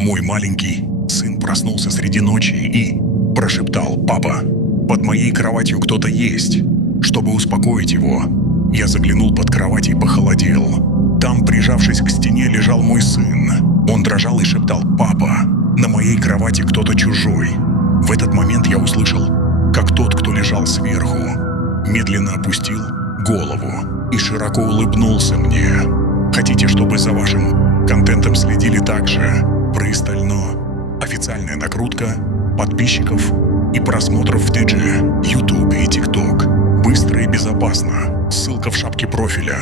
Мой маленький сын проснулся среди ночи и прошептал: «Папа, под моей кроватью кто-то есть». Чтобы успокоить его, я заглянул под кровать и похолодел. Там, прижавшись к стене, лежал мой сын. Он дрожал и шептал: «Папа, на моей кровати кто-то чужой». В этот момент я услышал, как тот, кто лежал сверху, медленно опустил голову и широко улыбнулся мне. Хотите, чтобы за вашим контентом следили так же пристально? Официальная накрутка подписчиков и просмотров в TG, YouTube и TikTok. Быстро и безопасно. Ссылка в шапке профиля.